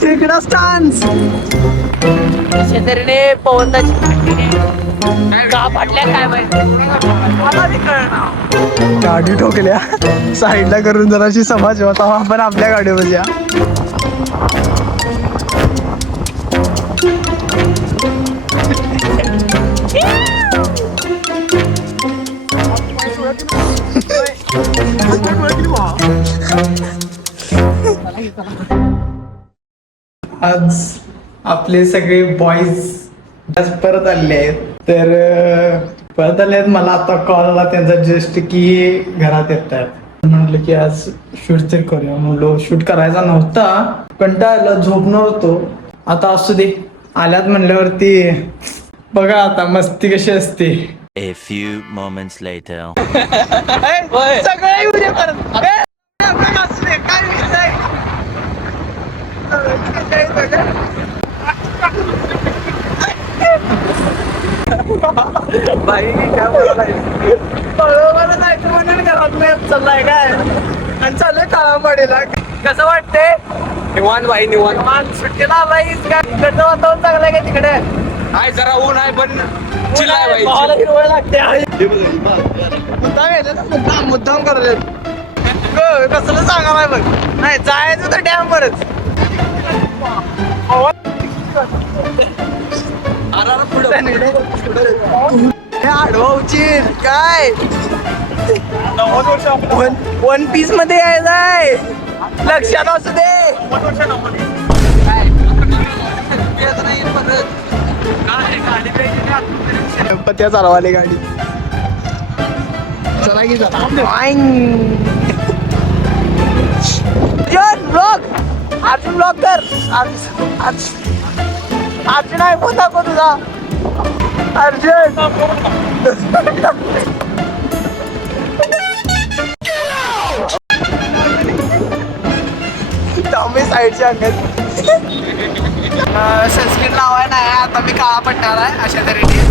तिकडं स्टान्स शेतरीने पवनदाची का फाटल्या काय माहिती मला बी कळना. गाडी ठोकल्या साईडला करून जराशी समाज होता आपण आपल्या गाडीवर या. आज आपले सगळे बॉईज परत आले आहेत. तर परत आले आहेत. मला आता कॉल आला त्यांचा जस्ट की घरात येत आहेत. म्हटलं की आज शूट तर करूया. म्हणलो शूट करायचा नव्हता, कंटाळा झोपणार होतो. आता असू दे, आल्यात म्हणल्यावरती बघा आता मस्ती कशी असते. A few moments later. सगळे उद्या करत काय विषय बाई काय बोलायला जायचं म्हणून घरात नाही चाललाय काय आणि चाललंय काळामडीला. कसं वाटतंय? निवांत भाई निवांत. सुट्टीला आलाय काय? इकडचं वातावरण चांगलं आहे का तिकडे? आहे जरा ऊन आहे पण चिल्लाय भाई. भावाला हिरवळ लागते. मुद्दाम करायला कसलं सांगा बघ. नाही जायचं तर डॅम वरच. आडवाऊची काय वन पीस मध्ये यायचंय. लक्षात असू दे. पत्या चालवाले गाडी. चला की चला. अर्जुन ब्लॉक कर. अर्जुन आहे फोन दाखव तुझा. अर्जुन साईडच्या अंगात सनस्क्रीन लावाय नाही. आता मी काळा पडणार आहे अशा तऱ्हेने.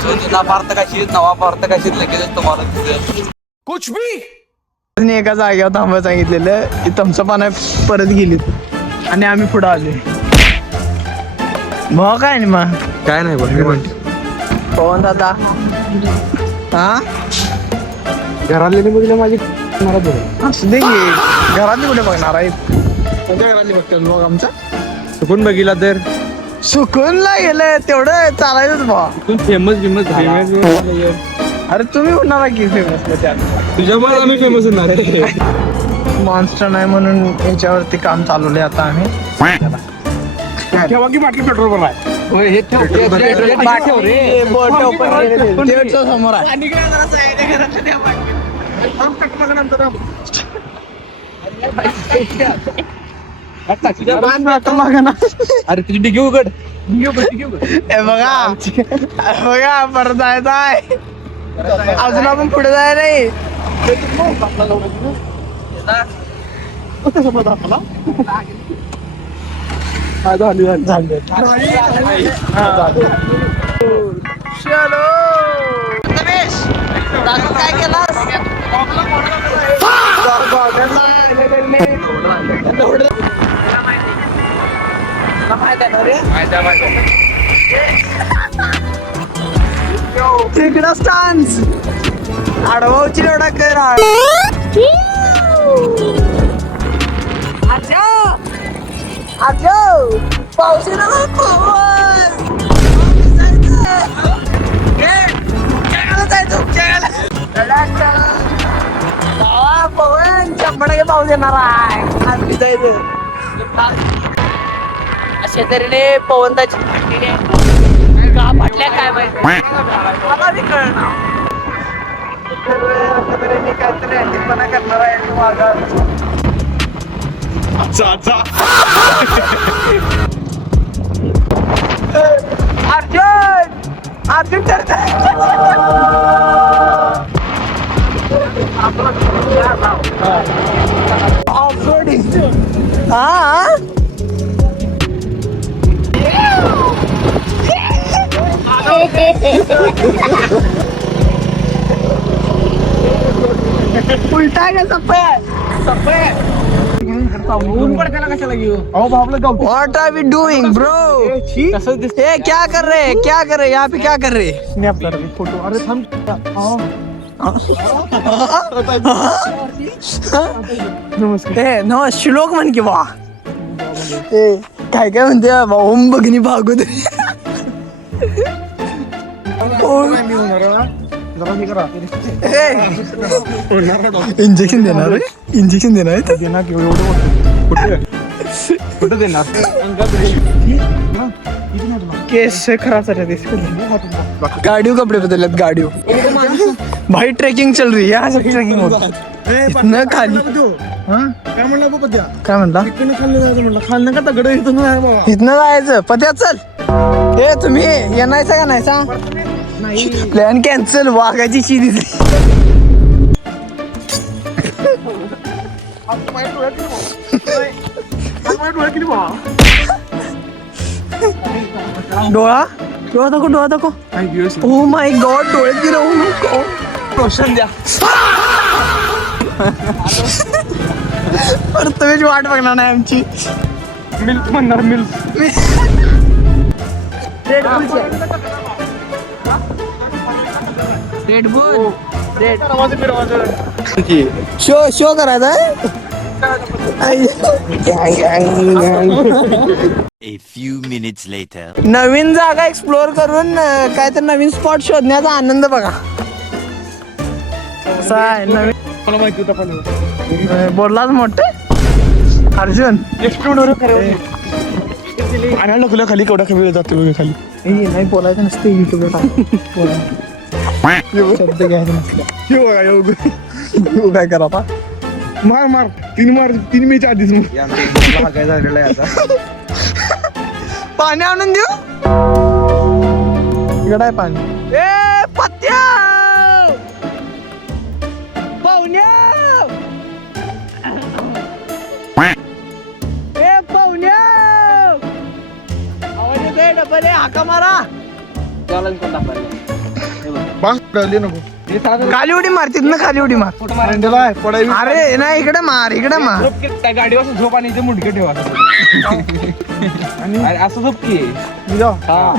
जुना भारत कशीच नवा भारत कशीच लगेच तुम्हाला कुछ भी. एका जागेवर थांबा सांगितलेलं की तुमचं पाना परत गेलीत आणि आम्ही पुढे आलोय. भाऊ काय नाही मग काय नाही बघ. पवन दादा हा घरातले बघितलं माझी असू दे की. घरातली कुठे बघणार आहे? कोणत्या घरातली बघतात मग आमच्या? चुकून बघितला तर सुकूनला गेलं तेवढं चालायचंच भावा. फेमस अरे तुम्ही होणार की फेमस त्यात. तुझ्यामुळे आम्ही फेमस होणार आहे. मॉन्स्टर नाही म्हणून याच्यावरती काम चालवलंय आता आम्ही. केव्हा की बाटली पेट्रोल पण आहे. समोर आहे. अरे तुझी डिगी उघड. हे बघा बघा परत जायचं आहे. अजून आपण पुढे जाय नाही. काय केलास? तिकडं स्टान्स आडवाऊची एवढा कर. पाऊस पवन 100% पाऊस येणार आहे. आज भिजायचं. अशा तऱ्हेने पवनदाची का फाटल्या काय माहिती मला बी कळना. काहीतरी ऍक्टिव्हपणा करणार आहे मागा. अर्जुन करतोय. हा उलटा आहे का सप्पा आहे? What are we doing, bro? ए, क्या कर रहे हैं? क्या कर रहे हैं? यहाँ पे क्या कर रहे हैं? फोटो अरे थांब ए, no, श्लोक म्हण की बा. ए, काय काय म्हणते बा, ओम भगनी भागवत. इंजेक्शन देणार आहे? इंजेक्शन देणार आहे? कुठं देणार केस खराब झाले. गाड़ियों कपड़े बदलत गाड़ियों. भाई ट्रेकिंग चल रही है. यहाँ से ट्रेकिंग हो न खाली. काय म्हणला बाबा त्या काय म्हणला? इकडनं खाल्लं जायचं म्हणलं खाल्लं का दगड इथं नाही बाबा इथनं जायचं पत्या चल. हे तुम्ही येणायचं का नाही सांग. Plan cancel. वाघाची शी दिसली. डोळा डोळा दाखव. डोळा दाखव. Oh my God. डोळे गिरवू. रोशन द्या परतवेची वाट बघणार नाही आमची. मिल्क म्हणणार मिल्क शो करायचा A few minutes later. नवीन जागा एक्सप्लोर करून काय तर नवीन स्पॉट शोधण्याचा आनंद बघा. कसा आहे नवीन. मला माहिती होता पण बोललाच मोठे अर्जुन. आणि खुल्या खाली केवढा कमी जातो खाली नाही बोलायचं नसतं युट्यूबला शब्द घ्यायचे नसले. काय करा आता. मार 3 मेच्या आधीच मग काय झालेलं आहे आता पाणी आणून देऊ. इकडे आहे पाणी. ए पत्त्या पाहुण्या. ए पाहुण्या आवाज येतोय. डबल हाका मारा. बास कळली नको खाली उडी मार. तिथनं खाली उडी मार. अरे नाही इकडे मार. इकडे मार. त्या गाडीवर झोप आणि इथे मुंडके ठेवा आणि असं झोप की हा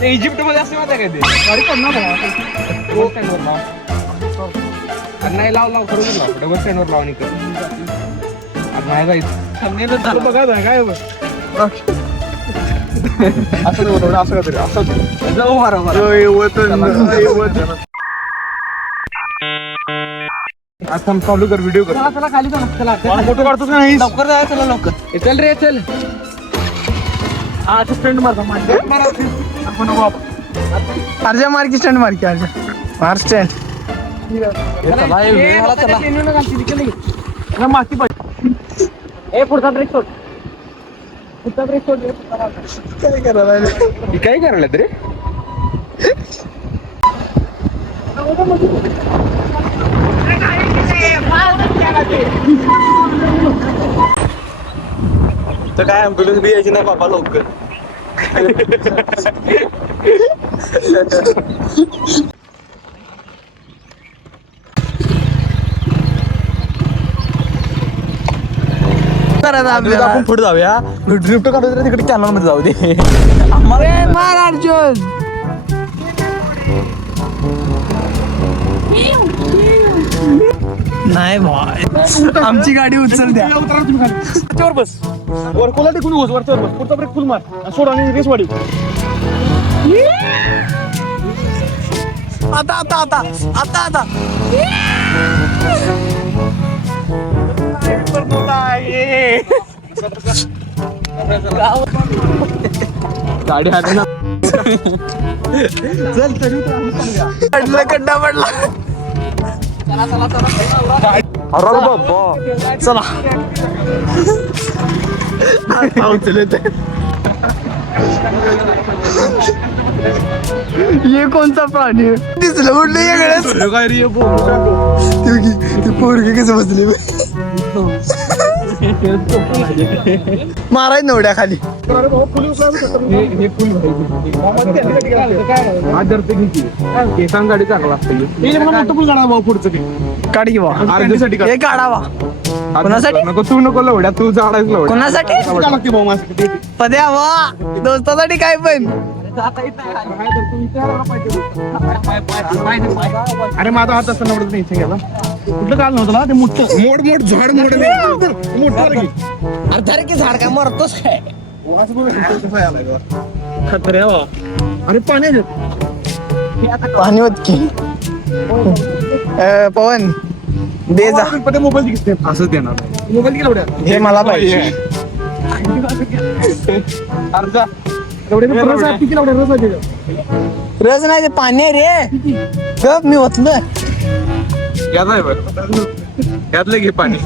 ते इजिप्त मध्ये असं माहिती काय ते गाडी बस स्टँडवर लाव. नाही लाव खरोखर लाव. डबल स्टँडवर लाव आणि कर नाही जायचं बघा काय असं काहीतरी असं जाऊ मारा आता चालू कर व्हिडिओ कर चला खाली चला. फोटो काढतोस का नाही लवकर जाय. चला लवकर. चल रे चल हा फ्रेंड मार अर्जा मार की स्टँड मार की अर्जा मार स्टँड. माती पाहिजे. ए पुढचा ब्रेक सोड. पुढचा ब्रेक सोड. काय करायला काय करायला रे तर काय ॲम्ब्युलन्स बी यायची नाही बाबा लवकर आपण पुढे जाऊया. ड्रिफ्ट काढू तिकडे कॅनॉल मध्ये जाऊ दे. मार अर्जुन. नाही भाई आमची गाडी उचल द्या. त्याच्यावर बस वर कोला टिकून वरच्यावर बस. पुढचा ब्रेक फुल मार सोड आणि रेस वाढी. आता आता आता आता आता गाडी हात ना पडला. खड्डा पडला. अरे बाबा चला ये कोणता प्राणी दिसलं उडलं वेगळंच. काय रे ते पोरगे कसं बसले. माराय नवड्या खाली. केसान गाडी चांगला काढ की बा. अर्ध्यासाठी हे काढावा. कोणासाठी? नको तू नको लवड्या तू झाडाच लवड्या कोणासाठी? पद्या वा दोस्तासाठी काय पण. अरे माझा हात असं नवडत नाही इथे गेला कुठलं काल नव्हतं ना ते मोठं मोड झाड की झाड काय मरतोच काय. अरे पाणी पाणी होत की. पवन दे जा. मोबाईल दिसते असंच देणार मोबाईल गेला उड्या हे मला पाहिजे. अर्धा रस नाही ते पाणी आहे रे. गप मी होतलं. याच आहे बरं यातलं घे पाणी.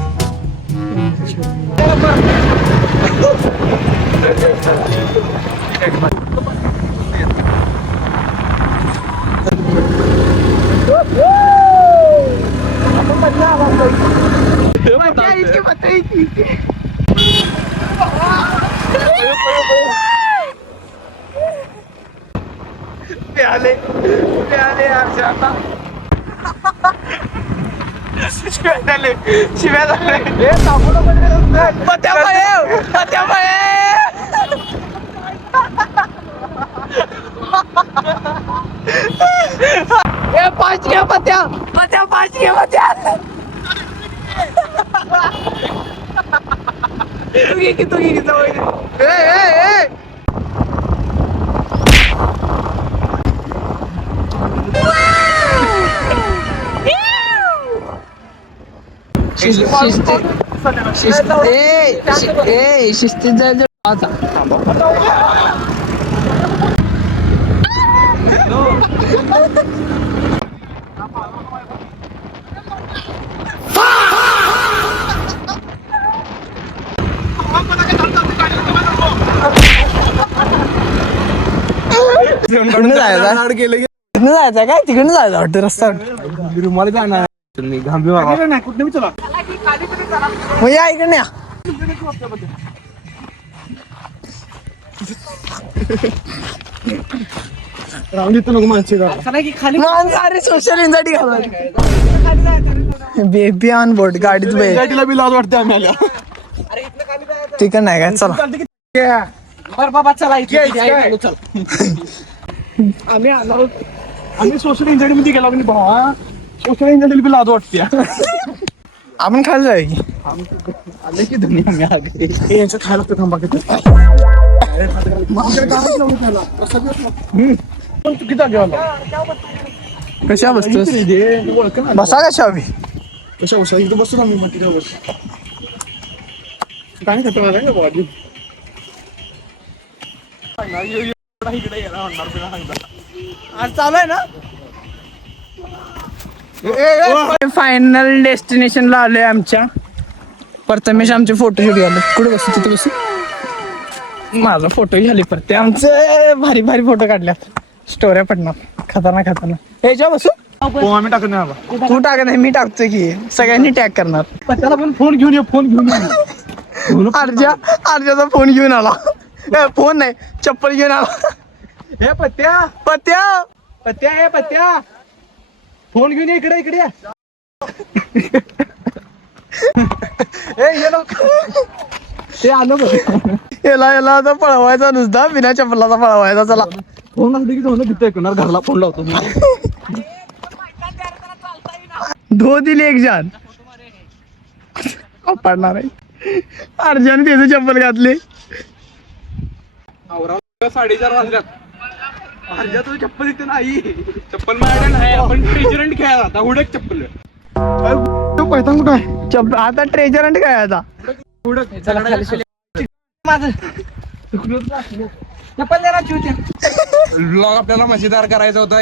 पाच घ्या पत्या पत्या पाच घ्या पत्या. तू घे शिस्तीत जायचं. तिकडनं जायचं काय तिकडनं जायचं वाटतं रस्ता. रुमाला जाणार घांबी कुठे चला मग या इकडनं या. रावली तर नको माणसे माणसं अरे सोशल इन्साठी घालवायचं. बेबी ऑन बोर्ड गाडीत बे. गाडीला बी लाज वाटते आम्हाला तिकडं नाही काय चला. आम्ही सोशल एन्झायटी मध्ये गेला म्हणजे भावा सोशल एन्झायटी बी लाज वाटते आपण खाली जाय की. आले की दुनिया मी आगे यांचं खायला लागतं थांबा किती जागेवाला कशा बसतोस? बसा कशा हवी. कशा बसा इथं बसतो ना मी मग तिथे बस काय खातो मला का बाजू आज चालू आहे ना. फायनल डेस्टिनेशनला आलोय आमच्या. प्रथमेश आमचे फोटो शूट झाले. कुठे बसू तिथे बसू. माझा फोटो झाले परत आमचे भारी भारी फोटो काढल्यात. स्टोऱ्या पडणार खतरनाक ह्याच्या बसू. आम्ही टाकत नाही बाबा तू टाकत नाही मी टाकतोय की सगळ्यांनी टॅग करणार. त्याला पण फोन घेऊन ये अर्जाचा फोन घेऊन आला. फोन नाही चप्पल घेऊन आला. हे पत्त्या पत्या पत्त्या हे पत्त्या फोन घेऊन ये इकडे ते आलो याला आता पळवायचा नुसता बिना चप्पलाचा पळवायचा. चला फोन असले की जाऊन तिथे ऐकणार घरला फोन लावतो धो दिली एक जान पडणार आहे. अर्जाने त्याचं चप्पल घातले. 4:30 वाजल्यात. अर्जा तुझी चप्पल इथे नाही. चप्पल माझ्या नाही. आपण ट्रेजरंट खेळायला आता हुडक चप्पल. पैसा कुठं आहे आता ट्रेजर आणि काय आता ब्लॉग आपल्याला मजेदार करायचा होता.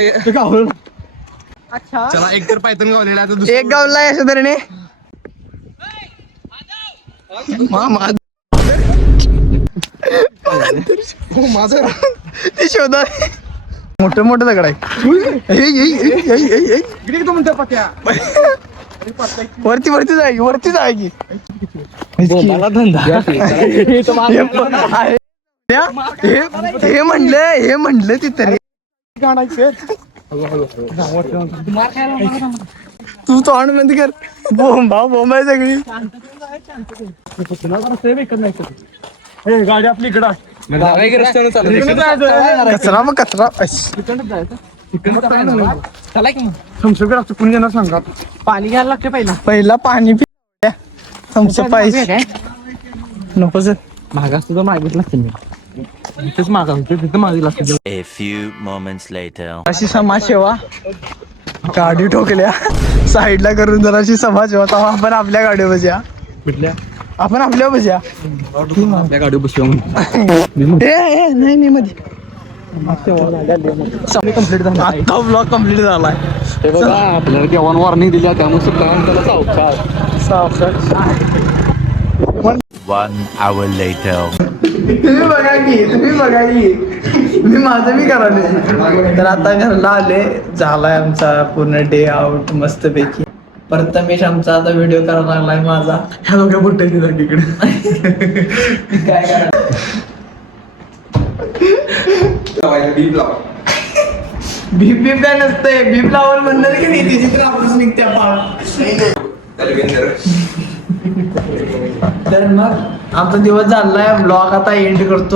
चला एक तर पायथन गावलेला आता दुसरा एक गावला अशा तऱ्हेने माझं ते शोधा. मोठं दगड आहे. म्हणतो पत्त्या वरती जाय की बोंबाला धंदा हे म्हणलं तिथे तू तोंड बंद कर बोंब आहे सगळी गाडी आपली इकडं कचरा मग कचरा चुकून घेणार सांगा पाणी घ्यायला लागते पहिला पाणी पी थम्सअप पाहिजे नको सर महागा सुद्धा मागितला मी तिथेच मागा होते तिथे मागितला A few moments later. अशी समाजसेवा गाडी ठोकल्या साईडला करून जराशी समाजसेवा तेव्हा आपण आपल्या गाडीवर बसूया कुठल्या आपण आपल्या बसूया आपल्या गाडी बसलो नाही मध्ये कंप्लीट झाला आता ब्लॉग कंप्लीट झालाय ते बघा आपल्याला जेवण वॉर्निंग दिल्या त्यामुळे सुद्धा त्याला सावकाश 1 hour later. तुम्ही बघा की मी माझं मी करायला तर आता घरला आले झालाय आमचा पूर्ण डे आउट मस्त पैकी प्रथमेश आमचा आता व्हिडिओ करायला लागलाय माझा ह्या लोक बुट्टे दिला इकडे काय भीप भीप काय नसतंय भीप लावून म्हणणार की नाही तिची तर आपणच निघते तर मग आमचा दिवस झालाय ब्लॉग आता एंड करतो